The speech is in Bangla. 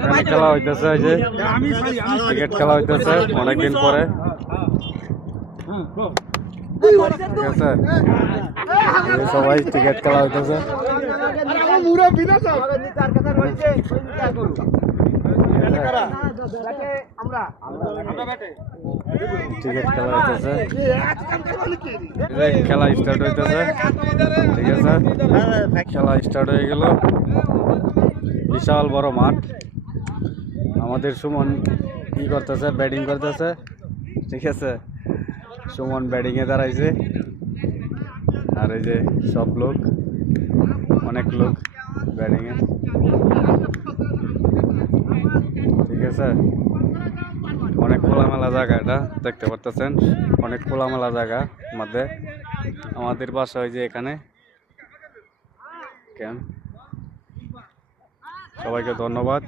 এখানে খেলা হইতেছে, এই যে ক্রিকেট খেলা হইতেছে অনেকদিন পরে। ঠিক আছে, সবাই ক্রিকেট খেলা হইতেছে। ক্রিকেট খেলা হইতেছে, খেলা স্টার্ট হইতেছে। ঠিক আছে, খেলা স্টার্ট হয়ে গেল। বিশাল বড় মাঠ। আমাদের সুমন কি করতেছে, ব্যাটিং করতেছে। ঠিক আছে, সুমন ব্যাটিং এ দাঁড়াইছে, আর এই যে সব লোক, অনেক লোক ব্যাটিং এ। ঠিক আছে, অনেক খোলামেলা জায়গা, এটা দেখতে পারতেছেন, অনেক খোলামেলা জায়গা মধ্যে। আমাদের বাসা ওই যে এখানে। সবাইকে ধন্যবাদ।